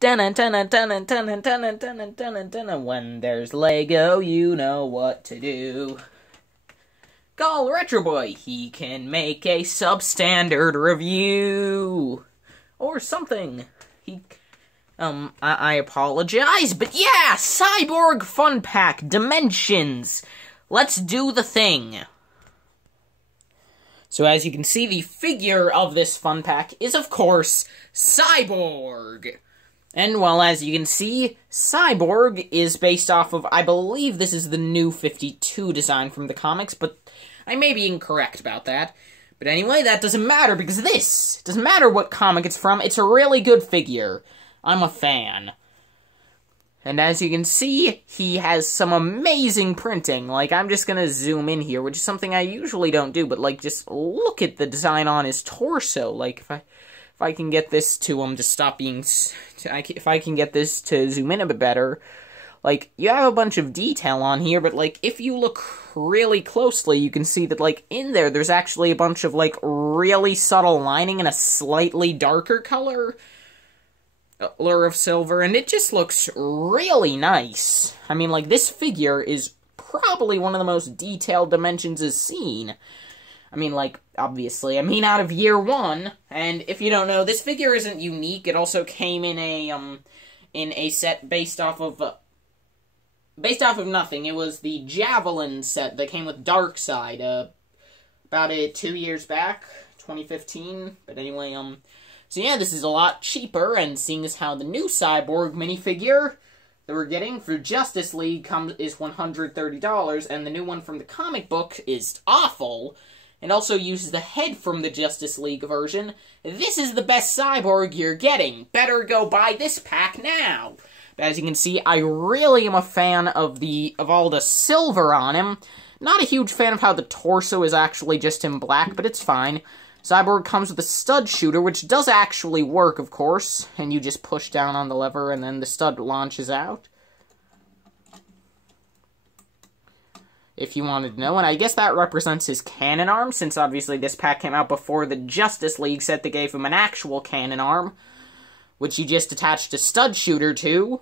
When there's Lego, you know what to do. Call Retro Boy, he can make a substandard review. Or something. I apologize, but yeah, Cyborg Fun Pack Dimensions. Let's do the thing. So as you can see, the figure of this fun pack is, of course, Cyborg. And, well, as you can see, Cyborg is based off of, I believe this is the new 52 design from the comics, but I may be incorrect about that. But anyway, that doesn't matter, because this doesn't matter what comic it's from, it's a really good figure. I'm a fan. And as you can see, he has some amazing printing. Like, I'm just gonna zoom in here, which is something I usually don't do, but, like, just look at the design on his torso. Like, if I can get this to, to stop being... if I can get this to zoom in a bit better, like, you have a bunch of detail on here, but, like, if you look really closely, you can see that, like, in there's actually a bunch of, like, really subtle lining in a slightly darker color of silver, and it just looks really nice. I mean, like, this figure is probably one of the most detailed Dimensions has seen. I mean, like, obviously, I mean, out of year one, and if you don't know, this figure isn't unique. It also came in a set based off of nothing. It was the Javelin set that came with Darkseid, about 2 years back, 2015, but anyway, so yeah, this is a lot cheaper, and seeing as how the new Cyborg minifigure that we're getting for Justice League is $130, and the new one from the comic book is awful, and also uses the head from the Justice League version, this is the best Cyborg you're getting. Better go buy this pack now. But as you can see, I really am a fan of all the silver on him. Not a huge fan of how the torso is actually just in black, but it's fine. Cyborg comes with a stud shooter, which does actually work, of course, and you just push down on the lever and then the stud launches out. If you wanted to know, and I guess that represents his cannon arm, since obviously this pack came out before the Justice League set that gave him an actual cannon arm, which you just attached a stud shooter to.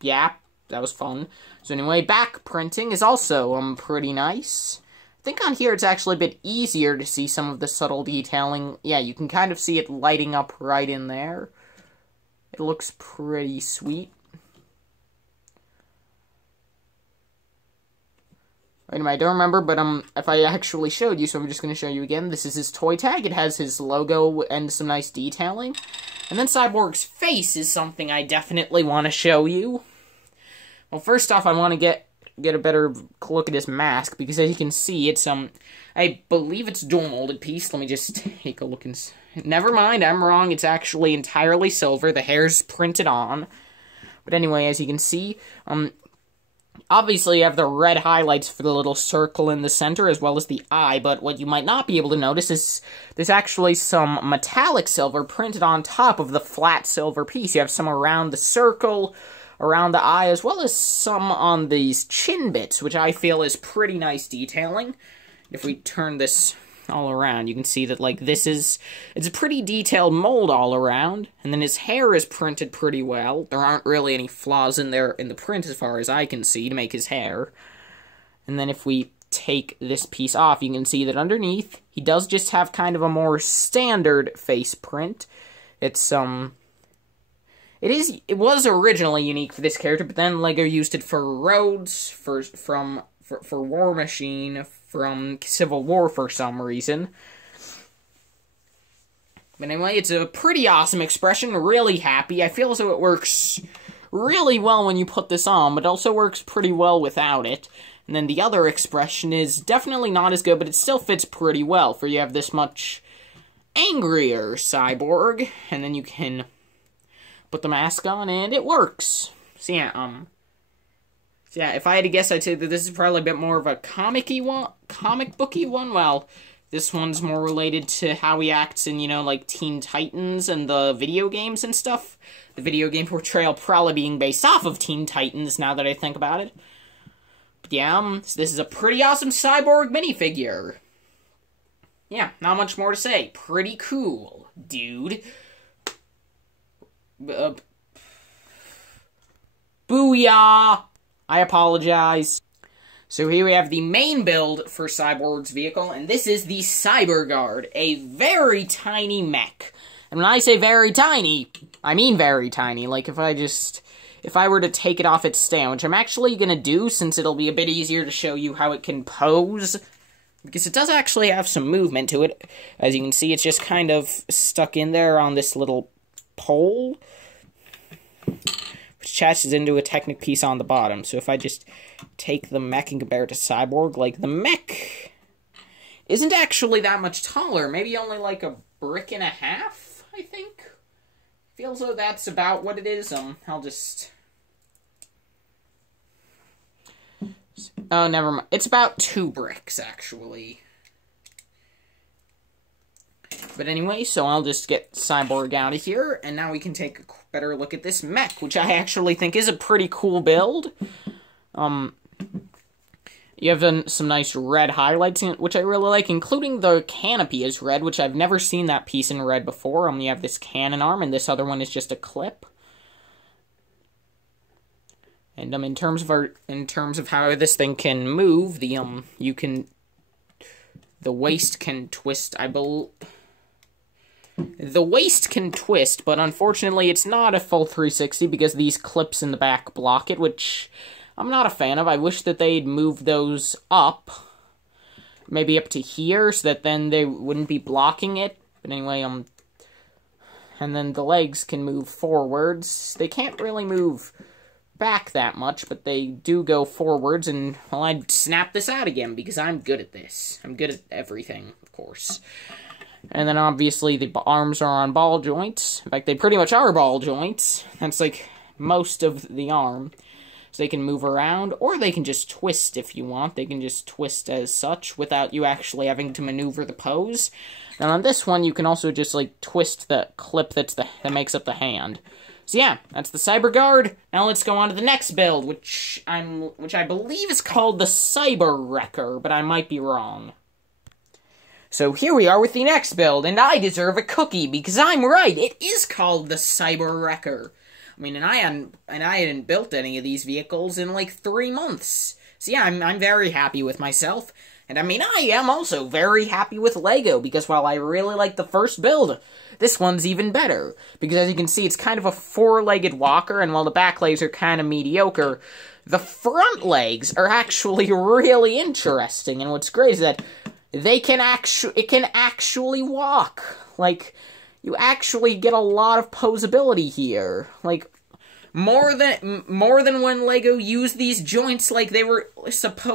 Yeah, that was fun. So anyway, back printing is also pretty nice. I think on here it's actually a bit easier to see some of the subtle detailing. Yeah, you can kind of see it lighting up right in there. It looks pretty sweet. Anyway, I don't remember, but if I actually showed you, so I'm just going to show you again. This is his toy tag. It has his logo and some nice detailing. And then Cyborg's face is something I definitely want to show you. Well, first off, I want to get a better look at his mask, because as you can see, it's, I believe it's dual molded piece. Let me just take a look and... Never mind, I'm wrong. It's actually entirely silver. The hair's printed on. But anyway, as you can see, obviously you have the red highlights for the little circle in the center, as well as the eye, but what you might not be able to notice is there's actually some metallic silver printed on top of the flat silver piece. You have some around the circle, around the eye, as well as some on these chin bits, which I feel is pretty nice detailing. If we turn this all around, you can see that, like, it's a pretty detailed mold all around, and then his hair is printed pretty well. There aren't really any flaws in the print as far as I can see to make his hair. And then if we take this piece off, you can see that underneath, he does just have kind of a more standard face print. It's, it was originally unique for this character, but then LEGO used it for Rhodes, for War Machine, from Civil War for some reason. But anyway, it's a pretty awesome expression, really happy. I feel as though it works really well when you put this on, but also works pretty well without it. And then the other expression is definitely not as good, but it still fits pretty well, for you have this much angrier Cyborg, and then you can put the mask on, and it works. So yeah, if I had to guess, I'd say that this is probably a bit more of a comic booky one. Well, this one's more related to how he acts in, like, Teen Titans and the video games and stuff. The video game portrayal probably being based off of Teen Titans, now that I think about it. But yeah, so this is a pretty awesome Cyborg minifigure. Yeah, not much more to say. Pretty cool, dude. Booyah! I apologize. So here we have the main build for Cyborg's vehicle, and this is the Cyberguard, a very tiny mech. And when I say very tiny, I mean very tiny. Like, if I were to take it off its stand, which I'm actually gonna do, since it'll be a bit easier to show you how it can pose, because it does actually have some movement to it. As you can see, it's just kind of stuck in there on this little pole, which attaches into a Technic piece on the bottom. So if I just take the mech and compare it to Cyborg, like, the mech isn't actually that much taller. Maybe only like a brick and a half, I think. Feels though that's about what it is. I'll just... Oh, never mind. It's about 2 bricks, actually. But anyway, so I'll just get Cyborg out of here, and now we can take a better look at this mech, which I actually think is a pretty cool build. You have some nice red highlights, which I really like, including the canopy is red, which I've never seen that piece in red before. You have this cannon arm, and this other one is just a clip. And in terms of how this thing can move, the waist can twist. The waist can twist, but unfortunately it's not a full 360 because these clips in the back block it, which I'm not a fan of. I wish that they'd move those up, maybe up to here, so that then they wouldn't be blocking it. But anyway, and then the legs can move forwards. They can't really move back that much, but they do go forwards, and, well, I'd snap this out again, because I'm good at this. I'm good at everything, of course. And then, obviously, the arms are on ball joints. In fact, they pretty much are ball joints. That's, like, most of the arm. So they can move around, or they can just twist if you want. They can just twist as such, without you actually having to maneuver the pose. And on this one, you can also just, like, twist the clip that makes up the hand. So yeah, that's the Cyberguard. Now let's go on to the next build, which I believe is called the Cyberwrecker, but I might be wrong. So here we are with the next build, and I deserve a cookie, because I'm right, it is called the Cyberwrecker. I mean, and I hadn't built any of these vehicles in like 3 months. So yeah, I'm very happy with myself. And I mean, I am also very happy with LEGO, because while I really like the first build, this one's even better. Because as you can see, it's kind of a 4-legged walker, and while the back legs are kind of mediocre, the front legs are actually really interesting. And what's great is that it can actually walk. Like, you actually get a lot of posability here. Like, more than when LEGO used these joints like they were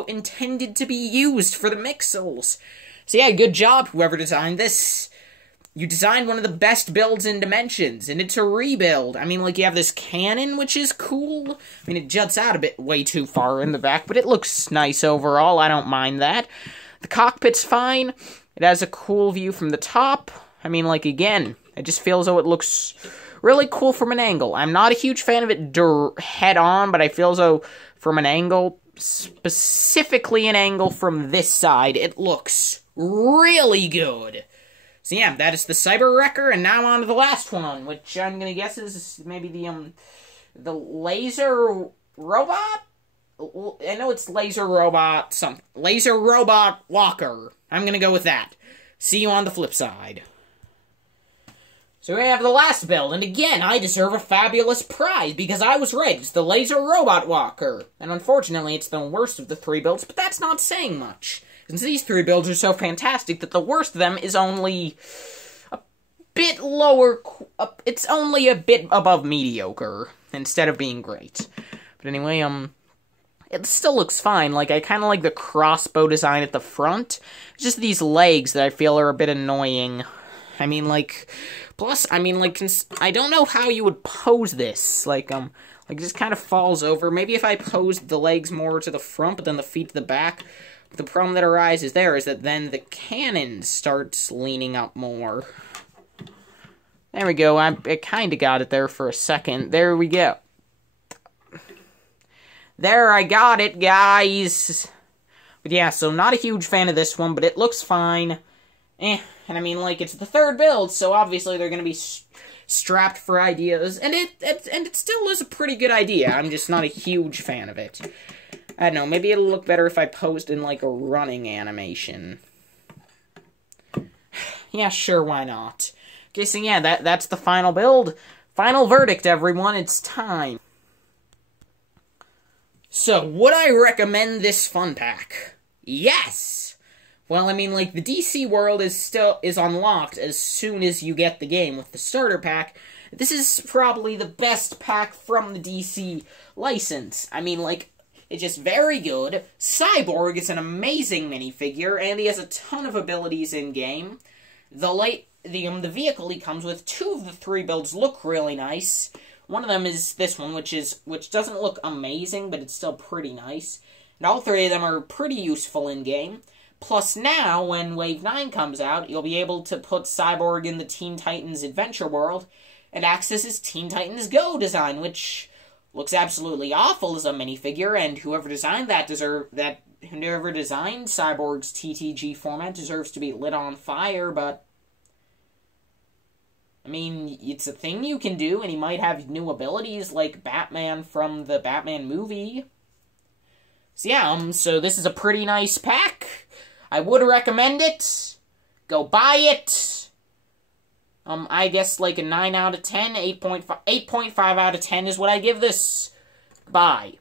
intended to be used for the Mixels. So yeah, good job, whoever designed this. You designed one of the best builds in Dimensions, and it's a rebuild. I mean, like, you have this cannon, which is cool. I mean, it juts out a bit way too far in the back, but it looks nice overall. I don't mind that. The cockpit's fine. It has a cool view from the top. I mean, like, again, it just feels as though it looks really cool from an angle. I'm not a huge fan of it head-on, but I feel as though from an angle, specifically an angle from this side, it looks really good. So yeah, that is the Cyberwrecker, and now on to the last one, which I'm gonna guess is maybe the laser robot? I know it's laser robot something. Laser robot walker. I'm gonna go with that. See you on the flip side. So we have the last build, and again, I deserve a fabulous prize, because I was right, it's the Laser Robot Walker. And unfortunately, it's the worst of the 3 builds, but that's not saying much. Since these 3 builds are so fantastic that the worst of them is only a bit lower, it's only a bit above mediocre, instead of being great. But anyway, it still looks fine. Like, I kind of like the crossbow design at the front. It's just these legs that I feel are a bit annoying. I mean, like, plus, I mean, like, I don't know how you would pose this. Like, it just kind of falls over. Maybe if I posed the legs more to the front, but then the feet to the back. But the problem that arises there is that then the cannon starts leaning up more. There we go. I kind of got it there for a second. There we go. There, I got it, guys. But yeah, so not a huge fan of this one, but it looks fine. And I mean, like, it's the 3rd build, so obviously they're gonna be strapped for ideas, and it still is a pretty good idea. I'm just not a huge fan of it. I don't know, maybe it'll look better if I posed in, like, a running animation. Yeah, sure, why not? Okay, so yeah, that's the final build. Final verdict, everyone, it's time. So, would I recommend this fun pack? Yes! Well, I mean, like, the DC world is unlocked as soon as you get the game with the starter pack. This is probably the best pack from the DC license. I mean, like, it's just very good. Cyborg is an amazing minifigure, and he has a ton of abilities in-game. The vehicle he comes with, 2 of the 3 builds look really nice. One of them is this one, which doesn't look amazing, but it's still pretty nice. And all 3 of them are pretty useful in-game. Plus now, when Wave 9 comes out, you'll be able to put Cyborg in the Teen Titans Adventure world and access his Teen Titans Go design, which looks absolutely awful as a minifigure, and whoever designed whoever designed Cyborg's TTG format deserves to be lit on fire, but I mean, it's a thing you can do, and he might have new abilities like Batman from the Batman movie. So yeah, so this is a pretty nice pack. I would recommend it. Go buy it. I guess like a 9 out of 10, 8.5 out of 10 is what I give this. Bye.